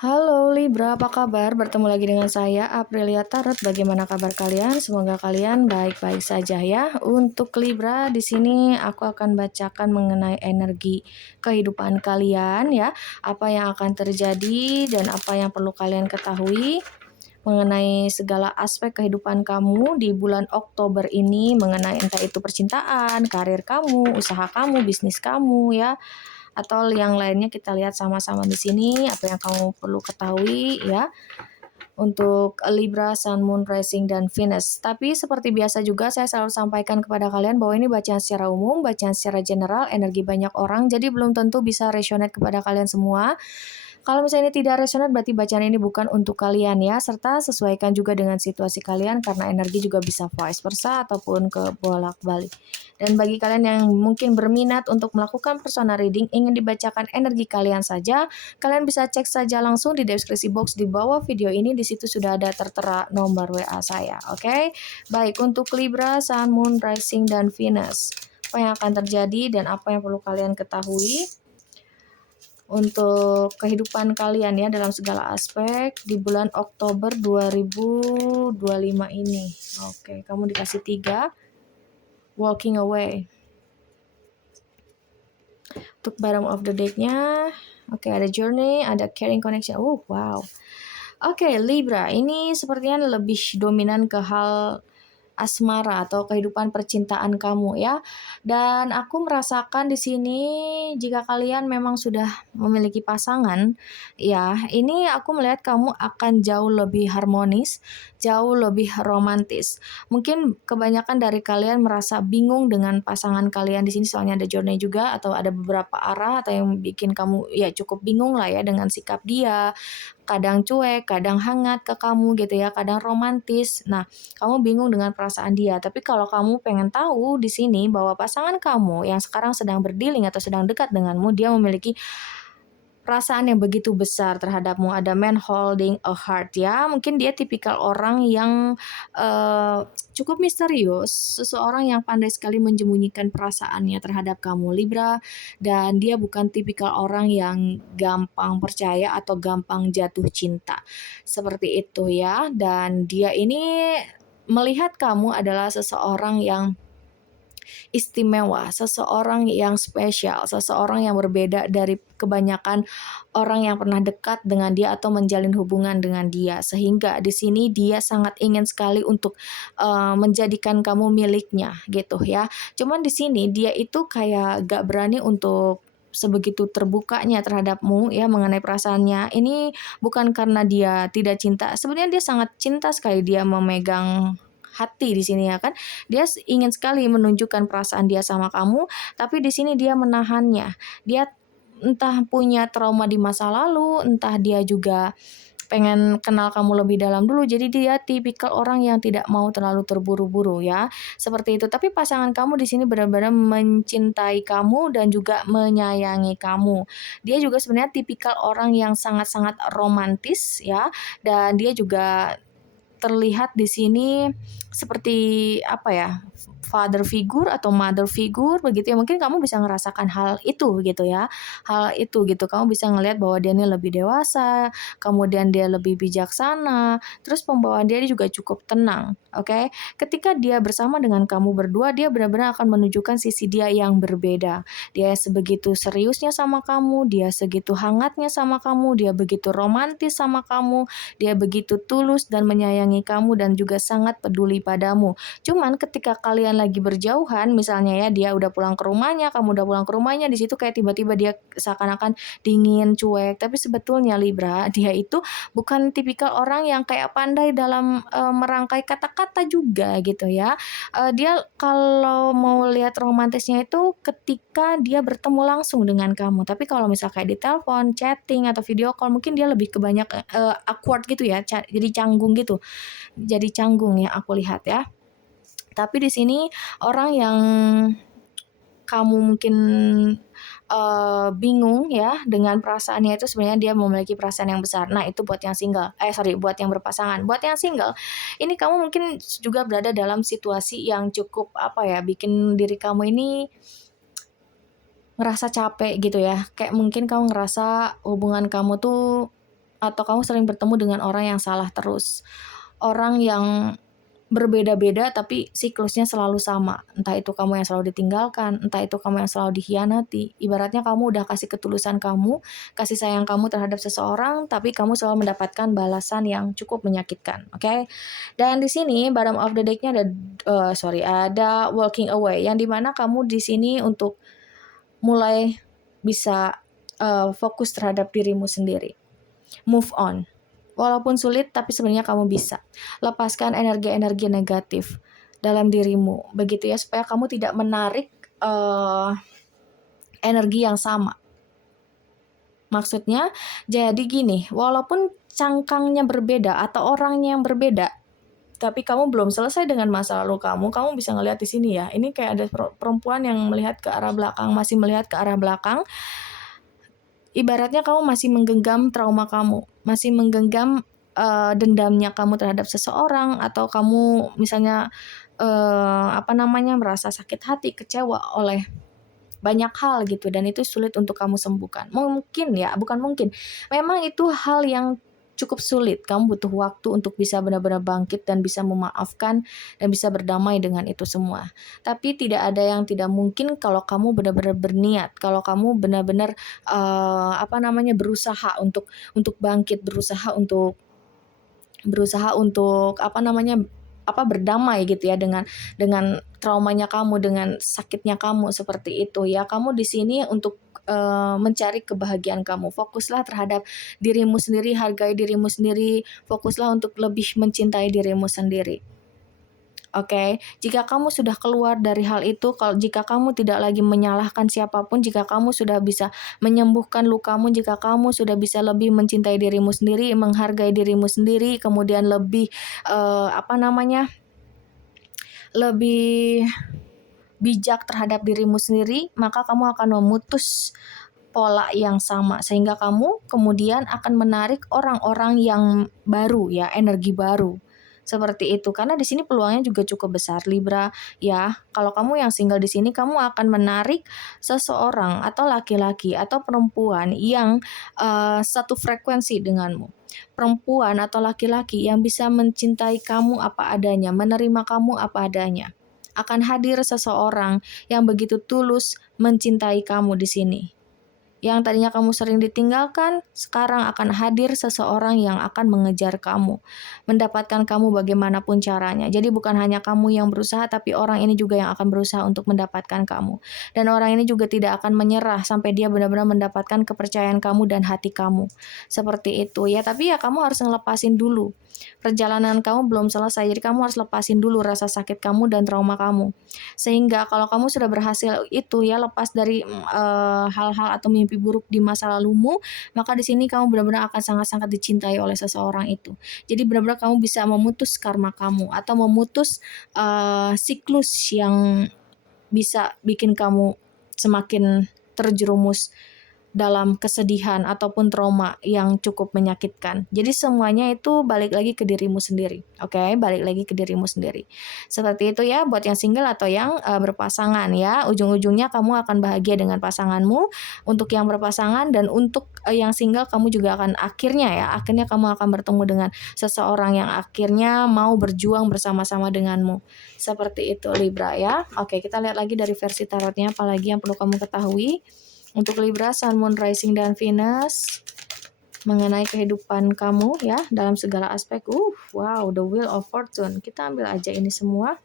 Halo Libra, apa kabar? Bertemu lagi dengan saya Aprilia Tarot. Bagaimana kabar kalian? Semoga kalian baik-baik saja ya. Untuk Libra di sini aku akan bacakan mengenai energi kehidupan kalian ya. Apa yang akan terjadi dan apa yang perlu kalian ketahui mengenai segala aspek kehidupan kamu di bulan Oktober ini, mengenai entah itu percintaan, karir kamu, usaha kamu, bisnis kamu ya, atau yang lainnya. Kita lihat sama-sama di sini apa yang kamu perlu ketahui ya untuk Libra, Sun, Moon, Rising, dan Venus. Tapi seperti biasa juga saya selalu sampaikan kepada kalian bahwa ini bacaan secara umum, bacaan secara general, energi banyak orang, jadi belum tentu bisa resonate kepada kalian semua. Kalau misalnya ini tidak resonate, berarti bacaan ini bukan untuk kalian ya, serta sesuaikan juga dengan situasi kalian karena energi juga bisa vice versa ataupun ke bolak-balik. Dan bagi kalian yang mungkin berminat untuk melakukan personal reading, ingin dibacakan energi kalian saja, kalian bisa cek saja langsung di deskripsi box di bawah video ini, di situ sudah ada tertera nomor WA saya, oke? Baik, untuk Libra, Sun, Moon, Rising, dan Venus, apa yang akan terjadi dan apa yang perlu kalian ketahui untuk kehidupan kalian ya dalam segala aspek di bulan Oktober 2025 ini. Oke, kamu dikasih 3, walking away. Untuk bottom of the deck-nya, oke, ada journey, ada caring connection. Oh, wow. Oke, Libra, ini sepertinya lebih dominan ke hal asmara atau kehidupan percintaan kamu ya. Dan aku merasakan di sini jika kalian memang sudah memiliki pasangan, ya, ini aku melihat kamu akan jauh lebih harmonis, jauh lebih romantis. Mungkin kebanyakan dari kalian merasa bingung dengan pasangan kalian di sini, soalnya ada journey juga atau ada beberapa arah atau yang bikin kamu ya cukup bingung lah ya dengan sikap dia, kadang cuek, kadang hangat ke kamu gitu ya, kadang romantis. Nah, kamu bingung dengan perasaan dia. Tapi kalau kamu pengen tahu di sini bahwa pasangan kamu yang sekarang sedang berdealing atau sedang dekat denganmu, dia memiliki perasaan yang begitu besar terhadapmu. Ada man holding a heart ya. Mungkin dia tipikal orang yang cukup misterius, seseorang yang pandai sekali menyembunyikan perasaannya terhadap kamu Libra, dan dia bukan tipikal orang yang gampang percaya atau gampang jatuh cinta. Seperti itu ya. Dan dia ini melihat kamu adalah seseorang yang istimewa, seseorang yang spesial, seseorang yang berbeda dari kebanyakan orang yang pernah dekat dengan dia atau menjalin hubungan dengan dia. Sehingga di sini dia sangat ingin sekali untuk menjadikan kamu miliknya gitu ya. Cuman di sini dia itu kayak gak berani untuk sebegitu terbukanya terhadapmu ya mengenai perasaannya. Ini bukan karena dia tidak cinta. Sebenarnya dia sangat cinta sekali, dia memegang hati di sini ya kan. Dia ingin sekali menunjukkan perasaan dia sama kamu, tapi di sini dia menahannya. Dia entah punya trauma di masa lalu, entah dia juga pengen kenal kamu lebih dalam dulu. Jadi dia tipikal orang yang tidak mau terlalu terburu-buru ya. Seperti itu. Tapi pasangan kamu di sini benar-benar mencintai kamu dan juga menyayangi kamu. Dia juga sebenarnya tipikal orang yang sangat-sangat romantis ya, dan dia juga terlihat di sini seperti apa ya, father figure atau mother figure begitu ya. Mungkin kamu bisa ngerasakan hal itu gitu ya. Hal itu gitu. Kamu bisa ngelihat bahwa dia ini lebih dewasa, kemudian dia lebih bijaksana, terus pembawaan dia juga cukup tenang, oke? Ketika dia bersama dengan kamu berdua, dia benar-benar akan menunjukkan sisi dia yang berbeda. Dia sebegitu seriusnya sama kamu, dia segitu hangatnya sama kamu, dia begitu romantis sama kamu, dia begitu tulus dan menyayangi kamu dan juga sangat peduli padamu. Cuman ketika kalian lagi berjauhan, misalnya ya dia udah pulang ke rumahnya, kamu udah pulang ke rumahnya, di situ kayak tiba-tiba dia seakan-akan dingin, cuek. Tapi sebetulnya Libra, dia itu bukan tipikal orang yang kayak pandai dalam merangkai kata-kata juga gitu ya. Dia kalau mau lihat romantisnya itu ketika dia bertemu langsung dengan kamu. Tapi kalau misal kayak di telepon, chatting atau video call, mungkin dia lebih kebanyak awkward gitu ya, jadi canggung gitu. Jadi canggung ya aku lihat ya. Tapi di sini orang yang kamu mungkin bingung ya dengan perasaannya itu, sebenarnya dia memiliki perasaan yang besar. Nah, itu buat yang single. Buat yang berpasangan. Buat yang single, ini kamu mungkin juga berada dalam situasi yang cukup apa ya, bikin diri kamu ini ngerasa capek gitu ya. Kayak mungkin kamu ngerasa hubungan kamu tuh atau kamu sering bertemu dengan orang yang salah terus. Orang yang berbeda-beda tapi siklusnya selalu sama. Entah itu kamu yang selalu ditinggalkan, entah itu kamu yang selalu dikhianati. Ibaratnya kamu udah kasih ketulusan kamu, kasih sayang kamu terhadap seseorang, tapi kamu selalu mendapatkan balasan yang cukup menyakitkan, oke? Dan di sini bottom of the deck-nya ada walking away, yang dimana kamu di sini untuk mulai bisa fokus terhadap dirimu sendiri. Move on. Walaupun sulit, tapi sebenarnya kamu bisa. Lepaskan energi-energi negatif dalam dirimu. Begitu ya, supaya kamu tidak menarik energi yang sama. Maksudnya, jadi gini, walaupun cangkangnya berbeda atau orangnya yang berbeda, tapi kamu belum selesai dengan masa lalu kamu bisa ngelihat di sini ya. Ini kayak ada perempuan yang melihat ke arah belakang, masih melihat ke arah belakang. Ibaratnya kamu masih menggenggam trauma kamu, masih menggenggam dendamnya kamu terhadap seseorang, atau kamu misalnya merasa sakit hati, kecewa oleh banyak hal gitu, dan itu sulit untuk kamu sembuhkan. Mungkin ya, bukan mungkin. Memang itu hal yang cukup sulit. Kamu butuh waktu untuk bisa benar-benar bangkit dan bisa memaafkan dan bisa berdamai dengan itu semua. Tapi tidak ada yang tidak mungkin kalau kamu benar-benar berniat, kalau kamu benar-benar berusaha untuk bangkit, berusaha untuk berdamai gitu ya dengan traumanya kamu, dengan sakitnya kamu seperti itu ya. Kamu di sini untuk mencari kebahagiaan kamu. Fokuslah terhadap dirimu sendiri, hargai dirimu sendiri, fokuslah untuk lebih mencintai dirimu sendiri. Oke, jika kamu sudah keluar dari hal itu, jika kamu tidak lagi menyalahkan siapapun, jika kamu sudah bisa menyembuhkan lukamu, jika kamu sudah bisa lebih mencintai dirimu sendiri, menghargai dirimu sendiri, kemudian lebih lebih bijak terhadap dirimu sendiri, maka kamu akan memutus pola yang sama, sehingga kamu kemudian akan menarik orang-orang yang baru ya, energi baru. Seperti itu, karena di sini peluangnya juga cukup besar Libra ya. Kalau kamu yang single di sini, kamu akan menarik seseorang atau laki-laki atau perempuan yang satu frekuensi denganmu. Perempuan atau laki-laki yang bisa mencintai kamu apa adanya, menerima kamu apa adanya. Akan hadir seseorang yang begitu tulus mencintai kamu di sini. Yang tadinya kamu sering ditinggalkan, sekarang akan hadir seseorang yang akan mengejar kamu, mendapatkan kamu bagaimanapun caranya. Jadi bukan hanya kamu yang berusaha, tapi orang ini juga yang akan berusaha untuk mendapatkan kamu. Dan orang ini juga tidak akan menyerah sampai dia benar-benar mendapatkan kepercayaan kamu dan hati kamu. Seperti itu ya, tapi ya kamu harus ngelepasin dulu. Perjalanan kamu belum selesai, jadi kamu harus lepasin dulu rasa sakit kamu dan trauma kamu. Sehingga kalau kamu sudah berhasil itu ya, lepas dari hal-hal atau mimpi buruk di masa lalumu, maka di sini kamu benar-benar akan sangat-sangat dicintai oleh seseorang itu. Jadi benar-benar kamu bisa memutus karma kamu atau memutus siklus yang bisa bikin kamu semakin terjerumus dalam kesedihan ataupun trauma yang cukup menyakitkan. Jadi semuanya itu balik lagi ke dirimu sendiri. Oke, balik lagi ke dirimu sendiri. Seperti itu ya buat yang single atau yang berpasangan ya. Ujung-ujungnya kamu akan bahagia dengan pasanganmu. Untuk yang berpasangan dan untuk yang single, kamu juga akan akhirnya kamu akan bertemu dengan seseorang yang akhirnya mau berjuang bersama-sama denganmu. Seperti itu Libra ya. Oke, kita lihat lagi dari versi tarotnya apalagi yang perlu kamu ketahui. Untuk Libra, Sun, Moon, Rising, dan Venus mengenai kehidupan kamu ya dalam segala aspek. Wow, the Wheel of Fortune. Kita ambil aja ini semua.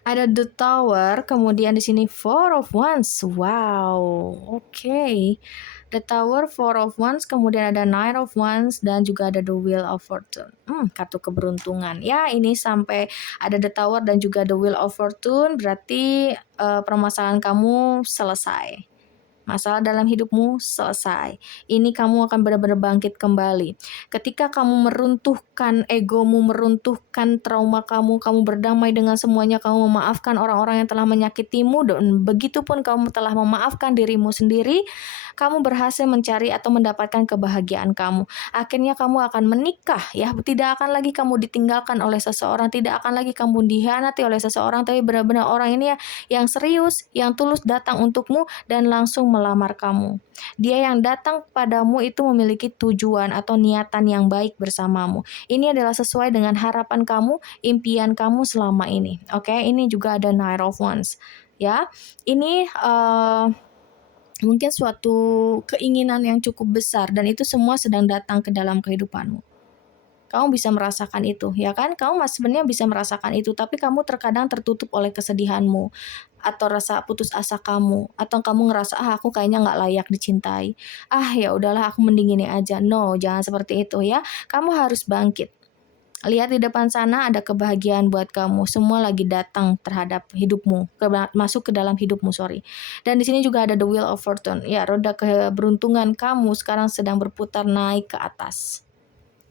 Ada The Tower, kemudian di sini Four of Wands. Wow, oke. The Tower, Four of Wands, kemudian ada Nine of Wands, dan juga ada The Wheel of Fortune. Kartu keberuntungan. Ya, ini sampai ada The Tower dan juga The Wheel of Fortune, berarti permasalahan kamu selesai. Masalah dalam hidupmu selesai. Ini kamu akan benar-benar bangkit kembali. Ketika kamu meruntuhkan egomu, meruntuhkan trauma kamu, kamu berdamai dengan semuanya, kamu memaafkan orang-orang yang telah menyakitimu, dan begitupun kamu telah memaafkan dirimu sendiri, kamu berhasil mencari atau mendapatkan kebahagiaan kamu. Akhirnya kamu akan menikah ya. Tidak akan lagi kamu ditinggalkan oleh seseorang, tidak akan lagi kamu dikhianati oleh seseorang, tapi benar-benar orang ini yang serius, yang tulus datang untukmu dan langsung melamar kamu. Dia yang datang padamu itu memiliki tujuan atau niatan yang baik bersamamu. Ini adalah sesuai dengan harapan kamu, impian kamu selama ini. Oke, ini juga ada Knight of Wands. Ya, ini mungkin suatu keinginan yang cukup besar dan itu semua sedang datang ke dalam kehidupanmu. Kamu bisa merasakan itu, ya kan? Kamu sebenarnya bisa merasakan itu, tapi kamu terkadang tertutup oleh kesedihanmu, atau rasa putus asa kamu, atau kamu ngerasa, aku kayaknya nggak layak dicintai. Ya udahlah, aku mending ini aja. No, jangan seperti itu ya. Kamu harus bangkit. Lihat di depan sana ada kebahagiaan buat kamu. Semua lagi datang terhadap hidupmu, masuk ke dalam hidupmu, sorry. Dan di sini juga ada the wheel of fortune. Ya, roda keberuntungan kamu sekarang sedang berputar naik ke atas.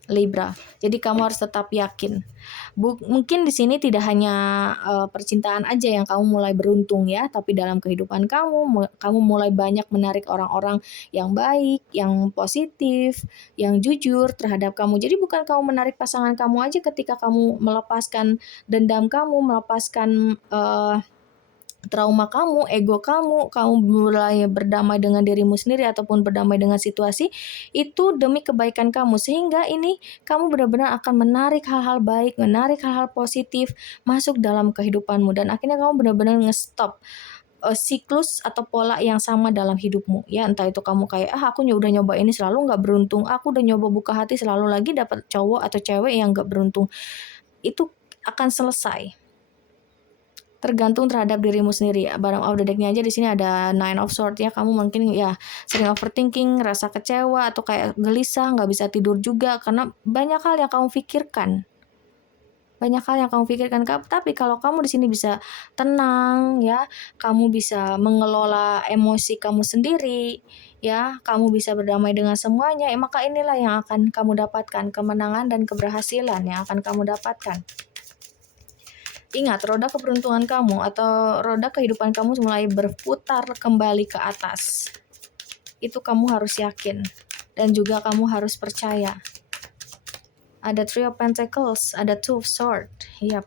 Libra. Jadi kamu harus tetap yakin. Mungkin di sini tidak hanya percintaan aja yang kamu mulai beruntung ya, tapi dalam kehidupan kamu mulai banyak menarik orang-orang yang baik, yang positif, yang jujur terhadap kamu. Jadi bukan kamu menarik pasangan kamu aja ketika kamu melepaskan dendam kamu, melepaskan trauma kamu, ego kamu mulai berdamai dengan dirimu sendiri ataupun berdamai dengan situasi, itu demi kebaikan kamu. Sehingga ini kamu benar-benar akan menarik hal-hal baik, menarik hal-hal positif masuk dalam kehidupanmu. Dan akhirnya kamu benar-benar nge-stop siklus atau pola yang sama dalam hidupmu. Ya, entah itu kamu kayak, aku udah nyoba ini selalu nggak beruntung, aku udah nyoba buka hati selalu lagi dapat cowok atau cewek yang nggak beruntung. Itu akan selesai. Tergantung terhadap dirimu sendiri. Bottom of the deck-nya aja di sini ada Nine of Swords ya. Kamu mungkin ya sering overthinking, rasa kecewa atau kayak gelisah, nggak bisa tidur juga karena banyak hal yang kamu pikirkan. Tapi kalau kamu di sini bisa tenang ya, kamu bisa mengelola emosi kamu sendiri ya, kamu bisa berdamai dengan semuanya, maka inilah yang akan kamu dapatkan, kemenangan dan keberhasilan yang akan kamu dapatkan. Ingat, roda keberuntungan kamu atau roda kehidupan kamu mulai berputar kembali ke atas. Itu kamu harus yakin. Dan juga kamu harus percaya. Ada Three of Pentacles, ada Two of Swords. Yap.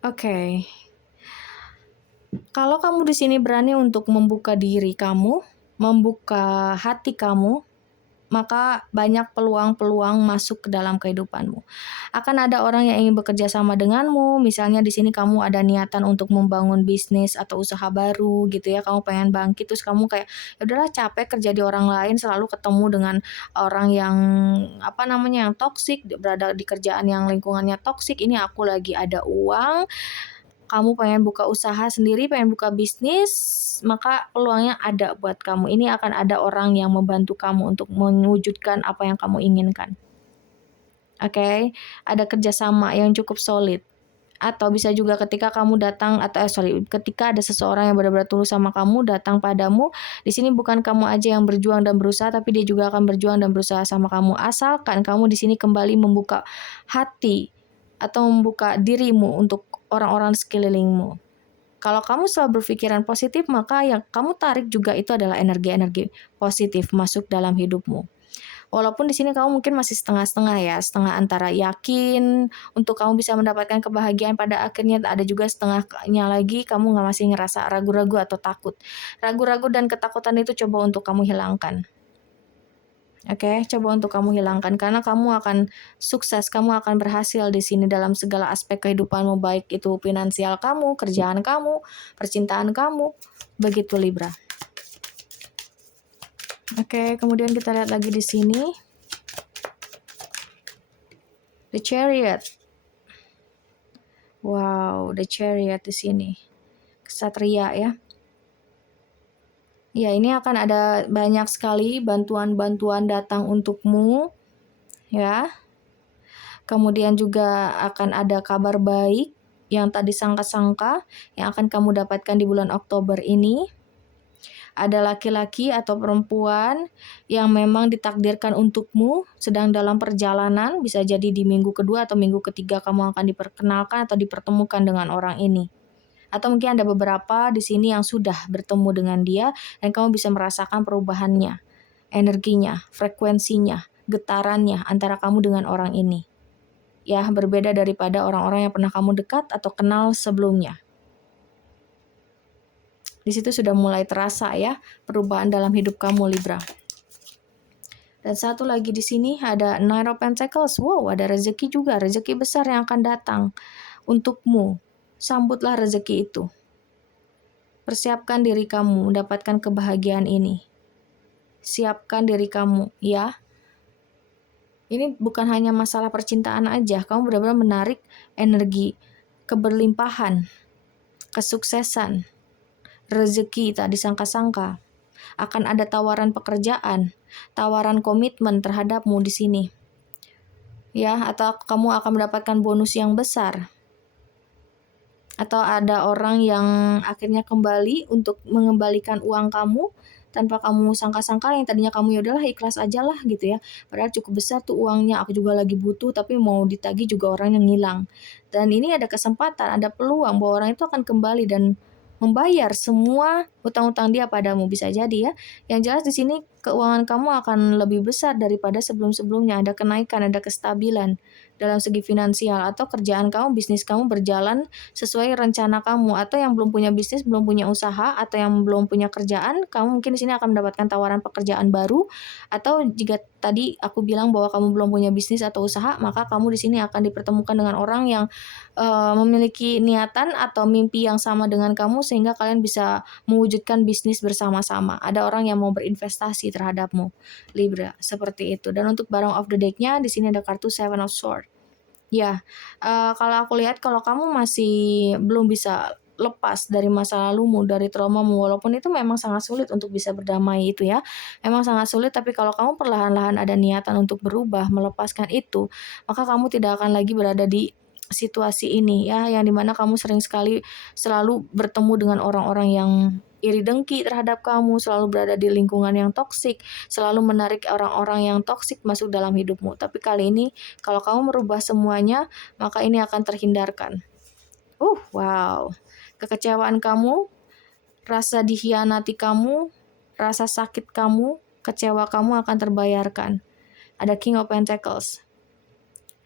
Oke. Kalau kamu di sini berani untuk membuka diri kamu, membuka hati kamu, maka banyak peluang-peluang masuk ke dalam kehidupanmu. Akan ada orang yang ingin bekerja sama denganmu, misalnya di sini kamu ada niatan untuk membangun bisnis atau usaha baru gitu ya, kamu pengen bangkit terus kamu kayak ya udahlah capek kerja di orang lain, selalu ketemu dengan orang yang yang toksik, berada di kerjaan yang lingkungannya toksik, ini aku lagi ada uang, kamu pengen buka usaha sendiri, pengen buka bisnis, maka peluangnya ada buat kamu. Ini akan ada orang yang membantu kamu untuk mewujudkan apa yang kamu inginkan. Oke, ada kerjasama yang cukup solid. Atau bisa juga ketika kamu datang ketika ada seseorang yang benar-benar tulus sama kamu datang padamu, di sini bukan kamu aja yang berjuang dan berusaha, tapi dia juga akan berjuang dan berusaha sama kamu. Asalkan kamu di sini kembali membuka hati atau membuka dirimu untuk orang-orang sekelilingmu. Kalau kamu selalu berpikiran positif, maka yang kamu tarik juga itu adalah energi-energi positif masuk dalam hidupmu. Walaupun di sini kamu mungkin masih setengah-setengah ya, setengah antara yakin untuk kamu bisa mendapatkan kebahagiaan pada akhirnya, ada juga setengahnya lagi kamu masih ngerasa ragu-ragu atau takut. Ragu-ragu dan ketakutan itu coba untuk kamu hilangkan. Oke, coba untuk kamu hilangkan karena kamu akan sukses, kamu akan berhasil di sini dalam segala aspek kehidupanmu, baik itu finansial kamu, kerjaan kamu, percintaan kamu, begitu Libra. Oke, kemudian kita lihat lagi di sini. The Chariot. Wow, The Chariot di sini. Ksatria ya. Ya, ini akan ada banyak sekali bantuan-bantuan datang untukmu, ya. Kemudian juga akan ada kabar baik yang tadi sangka-sangka yang akan kamu dapatkan di bulan Oktober ini. Ada laki-laki atau perempuan yang memang ditakdirkan untukmu sedang dalam perjalanan, bisa jadi di minggu kedua atau minggu ketiga kamu akan diperkenalkan atau dipertemukan dengan orang ini. Atau mungkin ada beberapa di sini yang sudah bertemu dengan dia dan kamu bisa merasakan perubahannya, energinya, frekuensinya, getarannya antara kamu dengan orang ini. Ya, berbeda daripada orang-orang yang pernah kamu dekat atau kenal sebelumnya. Di situ sudah mulai terasa ya perubahan dalam hidup kamu Libra. Dan satu lagi di sini ada Nine of Pentacles. Wow, ada rezeki juga, rezeki besar yang akan datang untukmu. Sambutlah rezeki itu. Persiapkan diri kamu mendapatkan kebahagiaan ini. Siapkan diri kamu ya. Ini bukan hanya masalah percintaan aja, kamu benar-benar menarik energi keberlimpahan, kesuksesan, rezeki tak disangka-sangka. Akan ada tawaran pekerjaan, tawaran komitmen terhadapmu di sini. Ya, atau kamu akan mendapatkan bonus yang besar. Atau ada orang yang akhirnya kembali untuk mengembalikan uang kamu tanpa kamu sangka-sangka, yang tadinya kamu ya udahlah ikhlas aja lah gitu ya. Padahal cukup besar tuh uangnya, aku juga lagi butuh tapi mau ditagih juga orang yang ngilang. Dan ini ada kesempatan, ada peluang bahwa orang itu akan kembali dan membayar semua hutang-hutang dia padamu, bisa jadi ya. Yang jelas di sini keuangan kamu akan lebih besar daripada sebelum-sebelumnya, ada kenaikan, ada kestabilan dalam segi finansial, atau kerjaan kamu, bisnis kamu berjalan sesuai rencana kamu, atau yang belum punya bisnis, belum punya usaha, atau yang belum punya kerjaan, kamu mungkin di sini akan mendapatkan tawaran pekerjaan baru. Atau jika tadi aku bilang bahwa kamu belum punya bisnis atau usaha, maka kamu di sini akan dipertemukan dengan orang yang memiliki niatan atau mimpi yang sama dengan kamu, sehingga kalian bisa mewujudkan bisnis bersama-sama. Ada orang yang mau berinvestasi terhadapmu, Libra, seperti itu. Dan untuk bottom of the deck-nya di sini ada kartu Seven of Swords. Ya, kalau aku lihat kalau kamu masih belum bisa lepas dari masa lalumu, dari traumamu, walaupun itu memang sangat sulit untuk bisa berdamai itu ya, memang sangat sulit, tapi kalau kamu perlahan-lahan ada niatan untuk berubah, melepaskan itu, maka kamu tidak akan lagi berada di situasi ini ya, yang dimana kamu sering sekali selalu bertemu dengan orang-orang yang iri dengki terhadap kamu, selalu berada di lingkungan yang toksik, selalu menarik orang-orang yang toksik masuk dalam hidupmu. Tapi kali ini kalau kamu merubah semuanya, maka ini akan terhindarkan. Wow. Kekecewaan kamu, rasa dikhianati kamu, rasa sakit kamu, kecewa kamu akan terbayarkan. Ada King of Pentacles.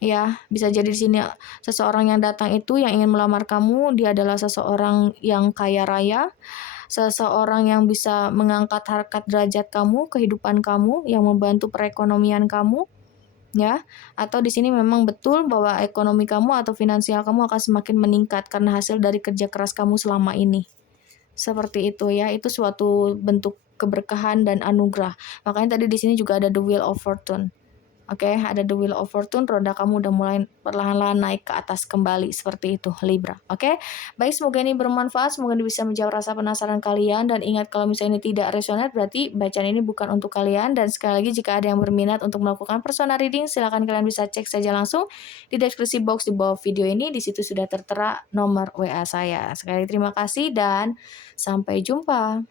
Ya, bisa jadi di sini seseorang yang datang itu yang ingin melamar kamu, dia adalah seseorang yang kaya raya, seseorang yang bisa mengangkat harkat derajat kamu, kehidupan kamu, yang membantu perekonomian kamu, ya. Atau di sini memang betul bahwa ekonomi kamu atau finansial kamu akan semakin meningkat karena hasil dari kerja keras kamu selama ini. Seperti itu ya, itu suatu bentuk keberkahan dan anugerah. Makanya tadi di sini juga ada the Wheel of Fortune. Oke, ada the Wheel of Fortune, roda kamu udah mulai perlahan-lahan naik ke atas kembali, seperti itu, Libra. Oke, baik, semoga ini bermanfaat, semoga ini bisa menjawab rasa penasaran kalian, dan ingat kalau misalnya ini tidak resonate, berarti bacaan ini bukan untuk kalian. Dan sekali lagi, jika ada yang berminat untuk melakukan personal reading, silakan kalian bisa cek saja langsung di deskripsi box di bawah video ini, di situ sudah tertera nomor WA saya. Sekali terima kasih dan sampai jumpa.